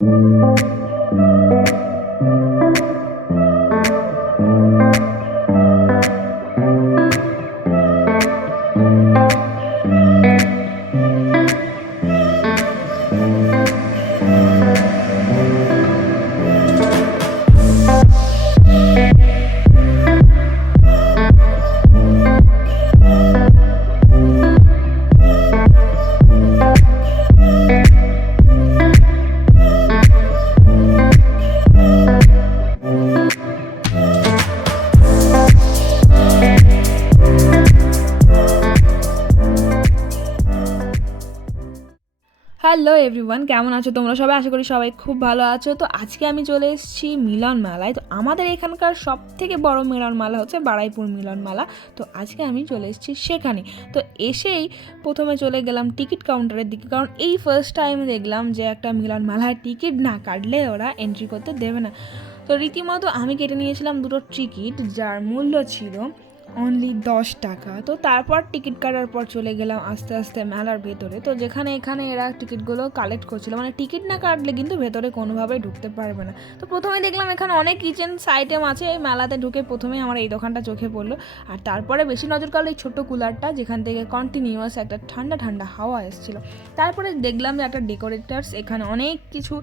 Thank you. Hello everyone, কেমন আছো তোমরা সবাই? আশা করি সবাই খুব ভালো আছো। তো আজকে আমি চলে এসেছি মিলন মেলায়। তো আমাদের এখানকার সব থেকে বড় মিলন মেলা হচ্ছে বাড়াইপুর মিলন মেলা। তো আজকে আমি চলে এসেছি সেখানে। তো এসেই প্রথমে চলে গেলাম টিকিট কাউন্টারের দিকে, কারণ এই ফার্স্ট টাইম দেখলাম যে একটা মিলন মেলার টিকিট না কাটলে ওরা এন্ট্রি করতে দেবে না। তো রীতিমতো আমি কেটে নিয়েছিলাম দুটো টিকিট, যার মূল্য ছিল অনলি দশ টাকা। তো তারপর টিকিট কাটার পর চলে গেলাম আস্তে আস্তে মেলার ভেতরে। তো যেখানে এখানে এরা টিকিটগুলো কালেক্ট করছিল। মানে টিকিট না কাটলে কিন্তু ভেতরে কোনোভাবেই ঢুকতে পারবে না। তো প্রথমে দেখলাম এখানে অনেক কিচেন আইটেম আছে। এই মেলাতে ঢুকে প্রথমে আমার এই দোকানটা চোখে পড়ল। আর তারপরে বেশি নজর কাড়লো এই ছোট্ট কুলারটা, যেখান থেকে কন্টিনিউয়াস একটা ঠান্ডা ঠান্ডা হাওয়া এসেছিল। তারপরে দেখলাম যে একটা ডেকোরেটার্স এখানে অনেক কিছু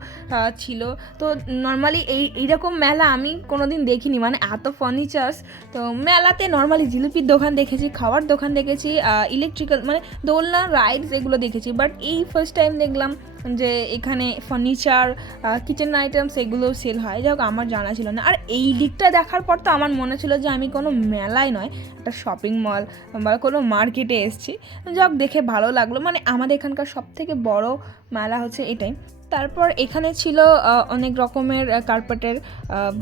ছিল। তো নর্মালি এই, এইরকম মেলা আমি কোনোদিন দেখিনি। মানে এত ফার্নিচার্স তো মেলাতে নর্মালি জিলিপির দোকান দেখেছি, খাওয়ার দোকান দেখেছি ইলেকট্রিক্যাল মানে দোলনা রাইডস এগুলো দেখেছি। বাট এই ফার্স্ট টাইম দেখলাম যে এখানে ফার্নিচার কিচেন আইটেমস এগুলো সেল হয়। যাই হোক, আমার জানা ছিল না। আর এই দিকটা দেখার পর তো আমার মনে ছিল যে আমি কোনো মেলায় নয়, একটা শপিং মল বা কোনো মার্কেটে এসেছি। যাক দেখে ভালো লাগল। মানে আমাদের এখানকার সব থেকে বড় মেলা হচ্ছে এটাই। তারপর এখানে ছিল অনেক রকমের কার্পেটের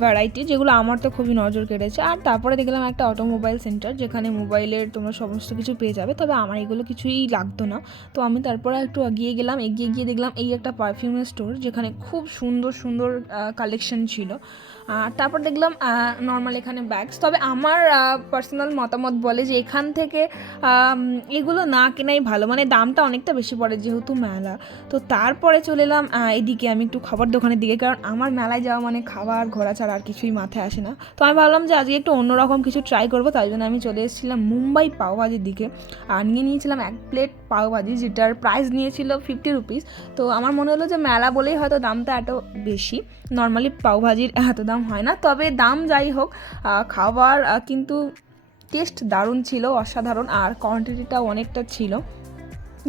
ভ্যারাইটি যেগুলো আমার তো খুবই নজর কেড়েছে। আর তারপরে দেখলাম একটা অটোমোবাইল সেন্টার যেখানে মোবাইলের তোমরা সমস্ত কিছু পেয়ে যাবে, তবে আমার এগুলো কিছুই লাগতো না। তো আমি তারপরে একটু এগিয়ে গেলাম, এগিয়ে গিয়ে দেখলাম এই একটা পারফিউমের স্টোর যেখানে খুব সুন্দর সুন্দর কালেকশন ছিল। তারপর দেখলাম নর্মাল এখানে ব্যাগস তবে আমার পার্সোনাল মতামত বলে যে এখান থেকে এগুলো না কেনাই ভালো। মানে দামটা অনেকটা বেশি পড়ে যেহেতু মেলা। তো তারপরে চলে এলাম এদিকে আমি একটু খাবার দোকানের দিকে, কারণ আমার মেলায় যাওয়া মানে খাবার ঘোরা ছাড়া আর কিছুই মাথায় আসে না। তো আমি ভাবলাম যে আজকে একটু অন্যরকম কিছু ট্রাই করব, তাই জন্য আমি চলে এসেছিলাম মুম্বাই পাওভাজির দিকে। আর নিয়ে নিয়েছিলাম এক প্লেট পাওভাজি যেটার প্রাইস নিয়েছিল ফিফটি রুপিস তো আমার মনে হলো যে মেলা বলেই হয়তো দামটা এত বেশি। নর্মালি পাওভাজির এত দাম হয় না, তবে দাম যাই হোক খাবার কিন্তু টেস্ট দারুণ ছিল, অসাধারণ, আর কোয়ান্টিটিটাও অনেকটা ছিল।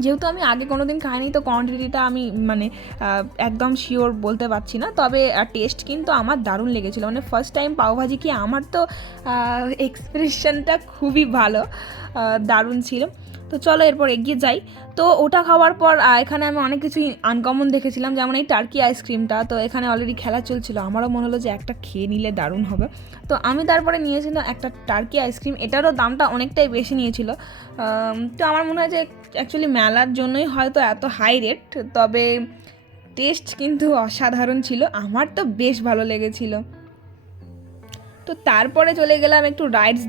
যেহেতু আমি আগে কোনো দিন খাইনি, তো কোয়ান্টিটিটা আমি মানে একদম শিওর বলতে পারছি না। তবে টেস্ট কিন্তু আমার দারুণ লেগেছিলো। মানে ফার্স্ট টাইম পাওভাজি কি আমার তো এক্সপ্রেশনটা খুবই ভালো দারুণ ছিল। তো চলো এরপর এগিয়ে যাই। তো ওটা খাওয়ার পর এখানে আমি অনেক কিছু আনকমন দেখেছিলাম, যেমন এই টার্কি আইসক্রিমটা তো এখানে অলরেডি খেলা চলছিল। আমারও মনে হলো যে একটা খেয়ে নিলে দারুণ হবে। তো আমি তারপরে নিয়েছিলাম একটা টার্কি আইসক্রিম এটারও দামটা অনেকটাই বেশি নিয়েছিল। তো আমার মনে হয় যে অ্যাকচুয়ালি মেলার জন্যই হয়তো এত হাই রেট তবে টেস্ট কিন্তু অসাধারণ ছিল। আমার তো বেশ ভালো লেগেছিল। তো তারপরে চলে গেলাম একটু রাইডস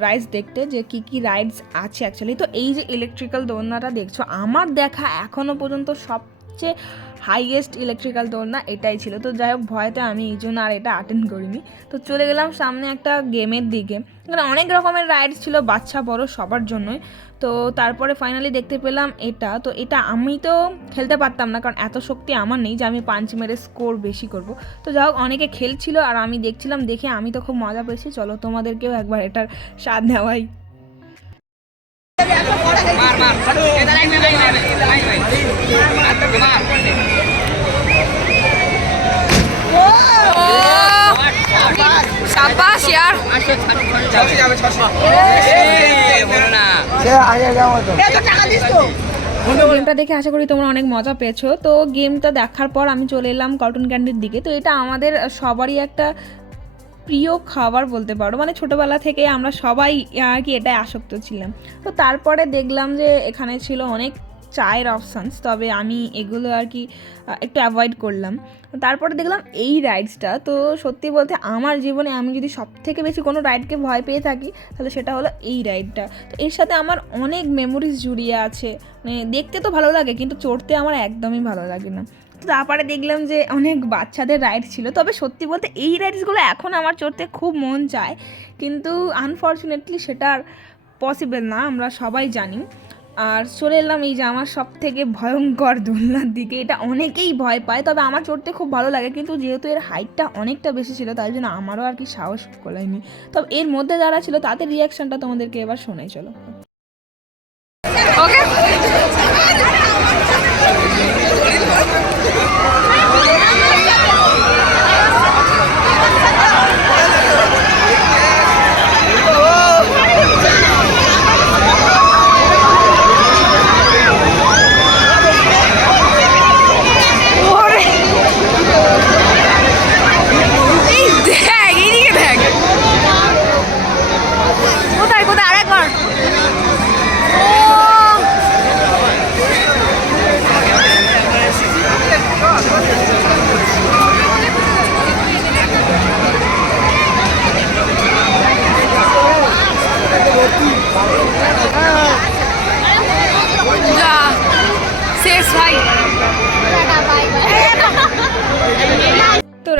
রাইডস দেখতে যে কি কি রাইডস আছে অ্যাকচুয়ালি তো এই যে ইলেকট্রিক্যাল দোলনাটা দেখছ, আমার দেখা এখনও পর্যন্ত সবচেয়ে হাইয়েস্ট ইলেকট্রিক্যাল দোলনা এটাই ছিল। তো যাই হোক ভয়তে আমি এই জন্য আর এটা অ্যাটেন্ড করিনি। তো চলে গেলাম সামনে একটা গেমের দিকে। এখানে অনেক রকমের রাইডস ছিল বাচ্চা বড় সবার জন্যই। তো তারপরে ফাইনালি দেখতে পেলাম এটা। তো এটা আমি তো খেলতে পারতাম না কারণ এত শক্তি আমার নেই যে আমি পাঞ্চ মেরে স্কোর বেশি করব। তো যাই হোক অনেকে খেলছিল আর আমি দেখছিলাম দেখে আমি তো খুব মজা পেয়েছি। চলো তোমাদেরকেও একবার এটার স্বাদ নেওয়াই মার মার এটা line line line line line সাবাস ইয়ার ছশো যাবে ছশো বলো না গেমটা দেখে আশা করি তোমরা অনেক মজা পেয়েছ। তো গেমটা দেখার পর আমি চলে এলাম কটন ক্যান্ডির দিকে। তো এটা আমাদের সবারই একটা প্রিয় খাবার বলতে পারো। মানে ছোটোবেলা থেকে আমরা সবাই আর কি এটাই আসক্ত ছিলাম। তো তারপরে দেখলাম যে এখানে ছিল অনেক চায়ের অপশানস তবে আমি এগুলো আর কি একটু অ্যাভয়েড করলাম। তারপরে দেখলাম এই রাইডসটা তো সত্যি বলতে আমার জীবনে আমি যদি সব থেকে বেশি কোনো রাইডকে ভয় পেয়ে থাকি, তাহলে সেটা হলো এই রাইডটা তো এর সাথে আমার অনেক মেমোরিজ জুড়িয়ে আছে। মানে দেখতে তো ভালো লাগে, কিন্তু চড়তে আমার একদমই ভালো লাগে না। তো তারপরে দেখলাম যে অনেক বাচ্চাদের রাইড ছিল, তবে সত্যি বলতে এই রাইডসগুলো এখন আমার চড়তে খুব মন চায়। কিন্তু আনফর্চুনেটলি সেটা আর পসিবল না, আমরা সবাই জানি। আর চলে এলাম এই যে আমার সব থেকে ভয়ঙ্কর দোলনার দিকে। এটা অনেকেই ভয় পায়, তবে আমার চড়তে খুব ভালো লাগে, কিন্তু যেহেতু এর হাইটটা অনেকটা বেশি ছিল, তাই জন্য আমারও আর কি সাহস কোলায়নি তবে এর মধ্যে যারা ছিল, তাদের রিয়াকশনটা তোমাদেরকে এবার শোনাই, চলো। ওকে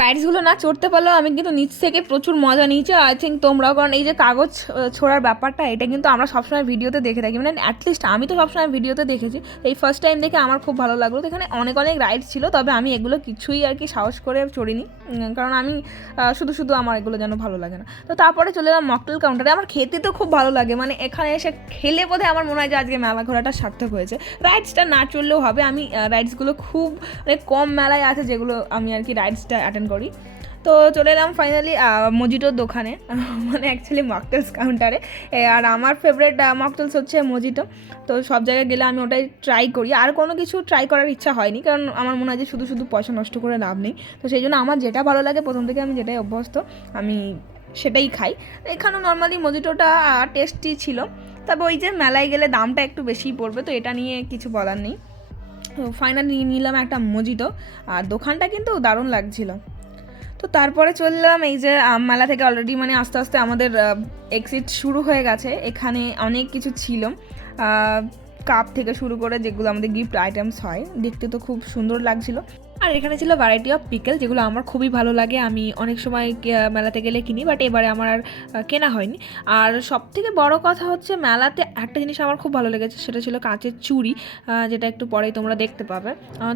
রাইডসগুলো না চড়তে পারলেও আমি কিন্তু নিচ থেকে প্রচুর মজা নিয়েছি। আই থিঙ্ক তোমরাও, কারণ এই যে কাগজ ছোড়ার ব্যাপারটা, এটা কিন্তু আমরা সবসময় ভিডিওতে দেখে থাকি। মানে অ্যাটলিস্ট আমি তো সবসময় ভিডিওতে দেখেছি। এই ফার্স্ট টাইম দেখে আমার খুব ভালো লাগল। তো এখানে অনেক অনেক রাইডস ছিল, তবে আমি এগুলো কিছুই আর কি সাহস করে চড়িনি। কারণ আমি শুধু শুধু আমার এগুলো যেন ভালো লাগে না। তো তারপরে চলে এলাম মকটেল কাউন্টারে আমার খেতে তো খুব ভালো লাগে। মানে এখানে এসে খেলে বোধহয় আমার মনে হয় যে আজকে মেলা ঘোরাটা সার্থক হয়েছে। রাইডসটা না চললেও হবে। আমি রাইডসগুলো খুব মানে কম মেলায় আছে যেগুলো আমি আর কি রাইডসটা অ্যাটেন্ড করি। তো চলে এলাম ফাইনালি মজিটোর দোকানে। মানে অ্যাকচুয়ালি মকটেলস কাউন্টারে আর আমার ফেভারেট মকটেলস হচ্ছে মজিটো। তো সব জায়গায় গেলে আমি ওটাই ট্রাই করি। আর কোনো কিছু ট্রাই করার ইচ্ছা হয়নি, কারণ আমার মনে হয় যে শুধু শুধু পয়সা নষ্ট করে লাভ নেই। তো সেই জন্য আমার যেটা ভালো লাগে, প্রথম থেকে আমি যেটাই অভ্যস্ত, আমি সেটাই খাই। এখানেও নর্মালি মজিটোটা টেস্টি ছিল। তবে ওই যে মেলায় গেলে দামটা একটু বেশিই পড়বে, তো এটা নিয়ে কিছু বলার নেই। তো ফাইনালি নিলাম একটা মজিটো। আর দোকানটা কিন্তু দারুণ লাগছিল। তো তারপরে চললাম এই যে আম, মেলা থেকে অলরেডি মানে আস্তে আস্তে আমাদের এক্সিট শুরু হয়ে গেছে। এখানে অনেক কিছু ছিল। কাপ থেকে শুরু করে যেগুলো আমাদের গিফট আইটেমস হয়। দেখতে তো খুব সুন্দর লাগছিল। আর এখানে ছিল ভ্যারাইটি অফ পিকেল যেগুলো আমার খুবই ভালো লাগে। আমি অনেক সময় মেলাতে গেলে কিনি বাট এবারে আমার আর কেনা হয়নি। আর সব থেকে বড় কথা হচ্ছে, মেলাতে একটা জিনিস আমার খুব ভালো লেগেছে, সেটা ছিল কাঁচের চুড়ি যেটা একটু পরেই তোমরা দেখতে পাবে।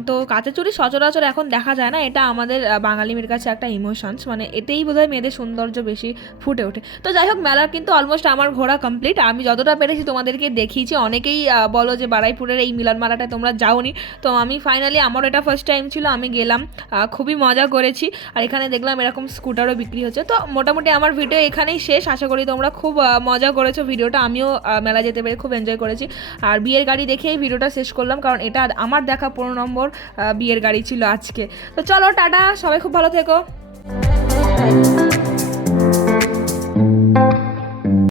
তো কাঁচের চুড়ি সচরাচর এখন দেখা যায় না, এটা আমাদের বাঙালি মেয়ের কাছে একটা ইমোশনস মানে এতেই বোধহয় মেয়েদের সৌন্দর্য বেশি ফুটে ওঠে। তো যাই হোক মেলার কিন্তু অলমোস্ট আমার ঘোরা কমপ্লিট আমি যতটা পেরেছি তোমাদেরকে দেখিয়েছি, অনেকেই বলো যে বারাইপুরের এই মিলন মেলাটা তোমরা যাওনি। তো আমি ফাইনালি আমার এটা ফার্স্ট টাইম ছিল আমি গেলাম খুবই মজা করেছি। আর এখানে দেখলাম এরকম স্কুটারও বিক্রি হচ্ছে। তো মোটামুটি আমার ভিডিও এখানেই শেষ। আশা করি তোমরা খুব মজা করেছ ভিডিওটা। আমিও মেলা যেতে পেরে খুব এনজয় করেছি। আর বিয়ের গাড়ি দেখেই ভিডিওটা শেষ করলাম, কারণ এটা আমার দেখা পনেরো নম্বর বিয়ের গাড়ি ছিল আজকে। তো চলো, টাটা। সবাই খুব ভালো থেকো।